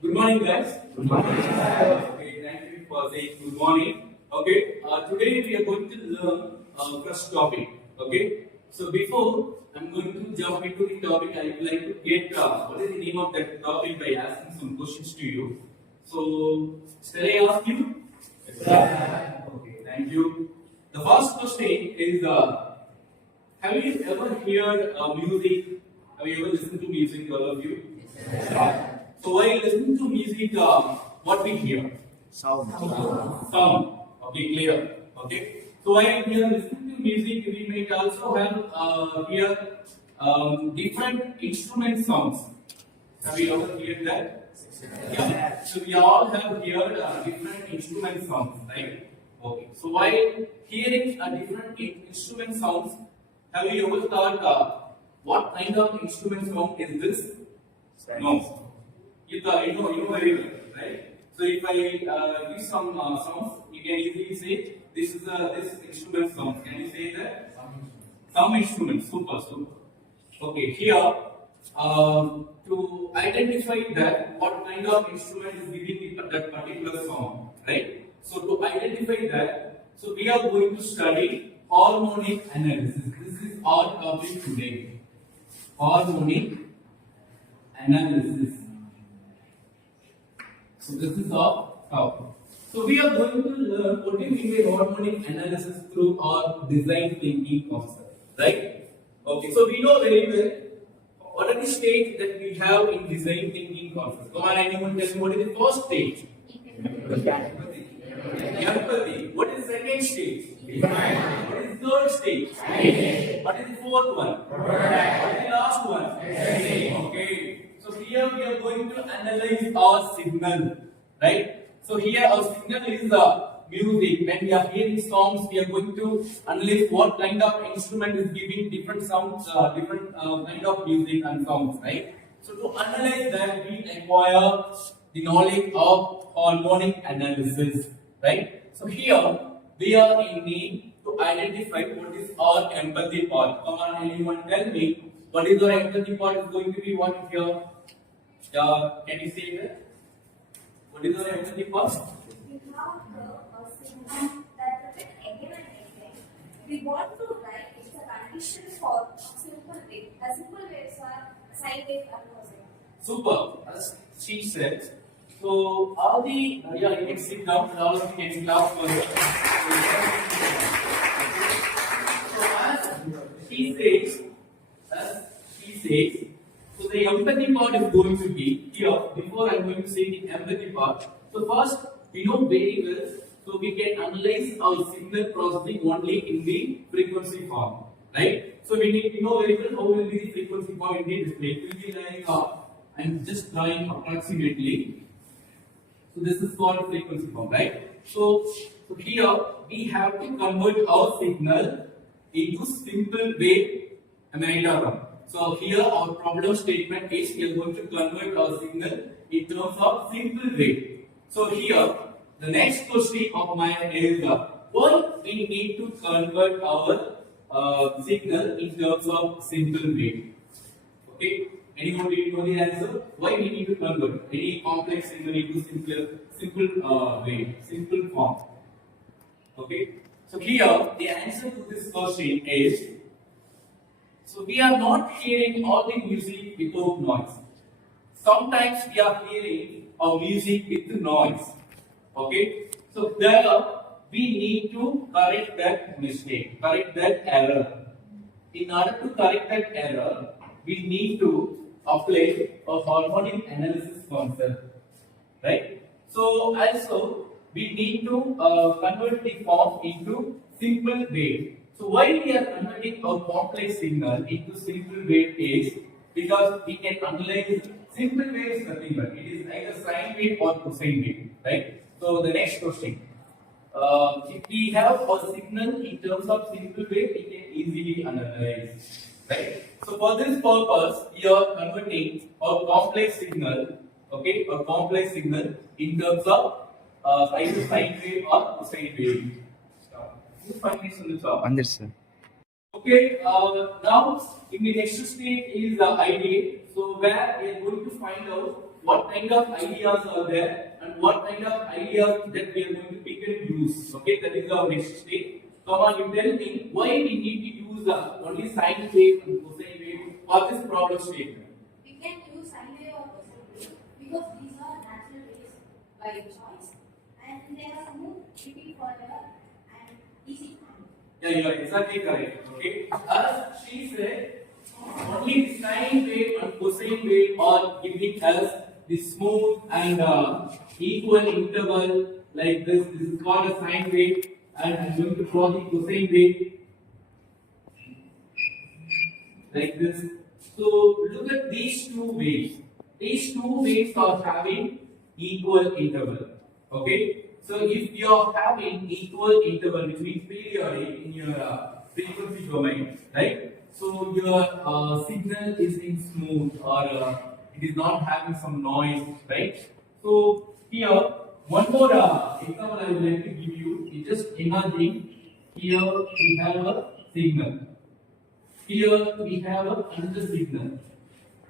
Good morning, guys. Good morning. Okay, thank you for saying good morning. Okay, today we are going to learn first topic. Okay, so before I'm going to jump into the topic, I would like to get what is the name of that topic by asking some questions to you. So, shall I ask you? Yeah. Okay, thank you. The first question is: have you ever heard music? Have you ever listened to music, all of you? Yes. So while listening to music, what we hear? Sound. Sound. Okay, clear. Okay. So while we are listening to music, we may also have hear different instrument sounds. Have you ever heard that? Yeah. So we all have heard different instrument sounds, right? Okay. So while hearing different instrument sounds, have you ever thought what kind of instrument sound is this? No. You know very well, right? So if I give some sounds, you can easily say this is this instrument sound. Can you say that? Some instrument. Super, super. Okay, here to identify that what kind of instrument is giving that particular sound, right? So to identify that, so we are going to study harmonic analysis. This is our topic today. Harmonic analysis. So this is our topic. So we are going to learn what do you mean by harmonic analysis through our design thinking concept, right? Okay, so we know very well what are the stages that we have in design thinking concept. Come on, anyone tell me what is the first stage? Empathy. What is the second stage? What is the third stage? What is the fourth one? What is the last one? Okay. So here we are going to analyze our signal, right? So here our signal is music. When we are hearing songs, we are going to analyze what kind of instrument is giving different sounds, different kind of music and sounds, right? So to analyze that, we acquire the knowledge of harmonic analysis, right? So here we are in need to identify what is our empathy part. Come on, anyone tell me what is our empathy part is going to be what here? Can you say that? What is our empathy part? We have the signal that repeat again and again. We want to write it's a condition for simple wave. The simple waves are sine wave and cosine. Super, as she said. So all the yeah, you can sit down. All of you can clap for her. So as she says, so the empathy part is going to be here. Before I'm going to say the empathy part. So first, we know very well. So we can analyze our signal processing only in the frequency form, right? So we need to know very well how will be the frequency form in the display. It will be like I'm just drawing approximately. So this is called frequency form, right? So here we have to convert our signal into simple wave. Am I right or wrong? So here our problem statement is we are going to convert our signal in terms of simple wave. So here the next question of mine is why we need to convert our signal in terms of simple wave. Okay. Anyone know the answer? Why we need to convert any complex signal into simple way, simple form? Okay. So here the answer to this question is, so we are not hearing all the music without noise. Sometimes we are hearing our music with noise. Okay. So there we need to correct that mistake, correct that error. In order to correct that error, we need to apply a harmonic analysis concept, right? So also we need to convert the form into simple wave. So why we are converting our complex signal into simple wave is because we can analyze simple wave is nothing but it is either sine wave or cosine wave, right? So the next question. If we have a signal in terms of simple wave, we can easily analyze. Right? So for this purpose, we are converting our complex signal, okay, or complex signal in terms of either sine wave or cosine wave. You find this on the top. Understood. Okay, now in the next stage is the Ideate. So where we are going to find out what kind of ideas are there and what kind of ideas that we are going to pick and use. Okay, that is our next stage. Come on, you tell me why we need to use only sine wave and cosine wave for this problem statement. We can use sine wave or cosine wave because these are natural waves by choice and they are smooth, pretty forever and easy to handle. Yeah, you are exactly correct. Okay, as she said, only sine wave and cosine wave are giving us the smooth and equal interval like this. This is called a sine wave, and I'm going to draw the cosine wave like this. So look at these two waves. These two waves are having equal interval. Okay. So if you are having equal interval, which means periodic in your frequency domain, right? So your signal is in smooth or it is not having some noise, right? So here one more example I would like to give you. You just imagine here we have a signal. Here we have another signal,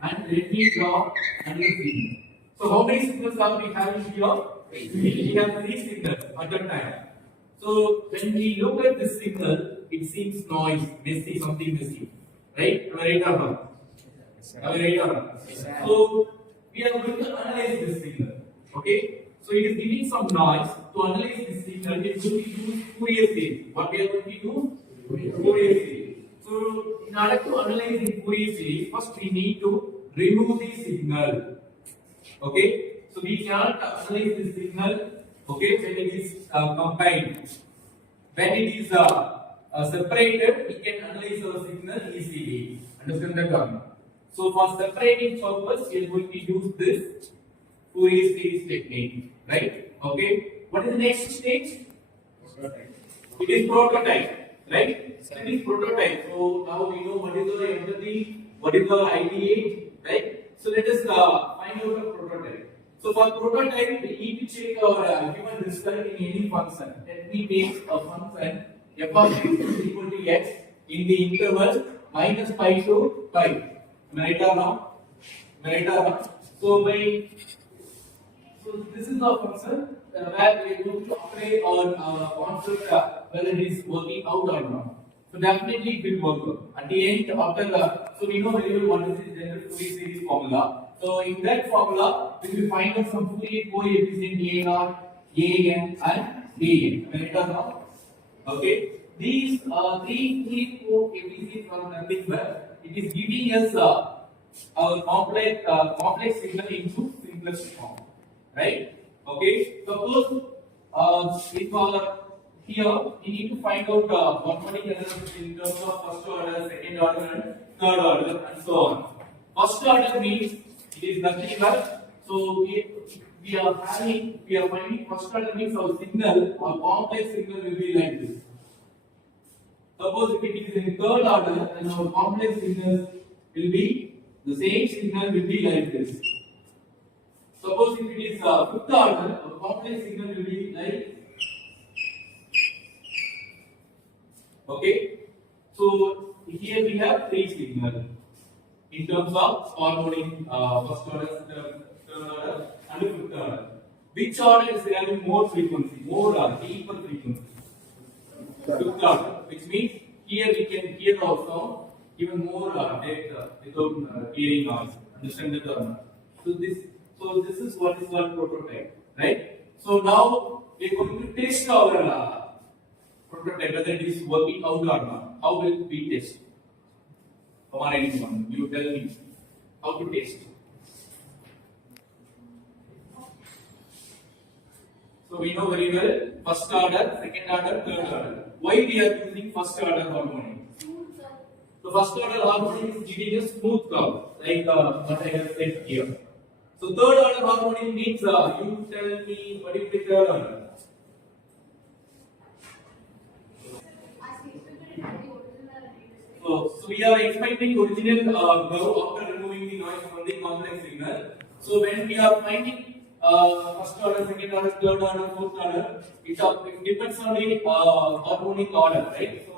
and let me draw another signal. So how many signals are we having here? We have 3 signals at a time. So when we look at this signal, it seems noise, messy, something messy, right? Am I right or not? Am I right or not? So we are going to analyze this signal. Okay? So it is giving some noise. To analyze this signal, we are going to use Fourier series. What we are going to use? Fourier series. So in order to analyze the Fourier series, first we need to remove the signal. Okay? So we cannot analyze the signal. Okay, when it is combined. When it is separated, we can analyze our signal easily. Understand that or not? So for separating purpose, we are going to use this Fourier series technique, right? Okay. What is the next stage? It is prototype, right? So it is prototype. So now we know what is our empathy, what is our ideate, right? So let us find out the prototype. So for prototype, we need to check our given result in any function. Let me take a function f of x is equal to x in the interval minus pi to pi. Am I right or not? Am I right or not? So this is the function where we are going to apply our concept whether it is working out or not. So definitely it will work. At the end, after so we know very well what is the general Fourier series formula. So in that formula, we will find out some Fourier coefficient A0, An, and An. Am I right or not? Okay. These 3 Fourier coefficients are nothing but it is giving us our complex signal into simplest form, right? Okay. Suppose if here we need to find out harmonic analysis in terms of first order, second order, and third order, and so on. First order means it is nothing but so we are finding first order means our signal, our complex signal will be like this. Suppose if it is in third order, then our complex signals will be the same signal will be like this. Suppose if it is fifth order, our complex signal will be like. Okay. So here we have 3 signals in terms of harmonic first order, third order, and fifth order. Which order is having more frequency, more deeper frequency? Fifth order, which means here we can hear our sound even more depth without hearing noise. Understand that or not? So this is what is called prototype, right? So now we are going to test our prototype whether it is working out or not. How will we test? Come on, anyone, you tell me how to test. So we know very well first order, second order, third order. Why we are using first order harmonic? So first order harmonic is giving a smooth curve, like what I have said here. So third order harmonic means you tell me what is the third order? So we are expecting original curve after removing the noise from the complex signal. So when we are finding first order, second order, third order, fourth order, it depends on the harmonic order, right? So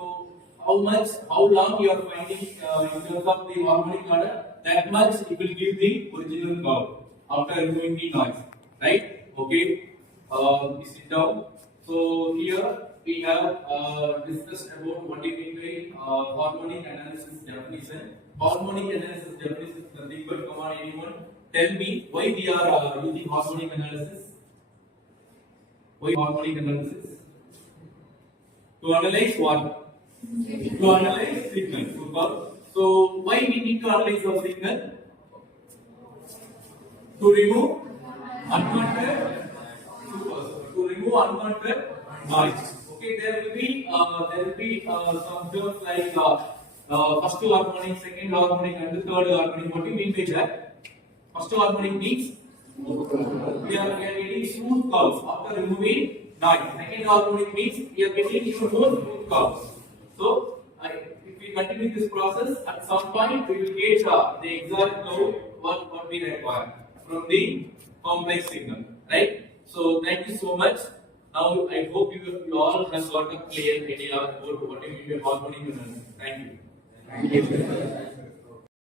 how long you are finding in terms of the harmonic order, that much it will give the original curve. after removing the noise, right? Okay, sit down. So here we have discussed about what it means by harmonic analysis definition. Harmonic analysis definition is nothing but, come on, anyone tell me why we are using harmonic analysis? Why harmonic analysis? To analyze what? To analyze signal. Super. So why we need to analyze our signal? To remove unwanted. Super. To remove unwanted noise. Okay, there will be some terms like first harmonic, second harmonic, and the third harmonic. What do you mean by that? First harmonic means we are getting smooth curves after removing noise. Second harmonic means we are getting even more smooth curves. So, if we continue this process, at some point we will get the exact note what we require from the complex signal, right? So, thank you so much. Now, I hope you all have got a clear idea about what we mean by harmonic analysis. Thank you. Thank you.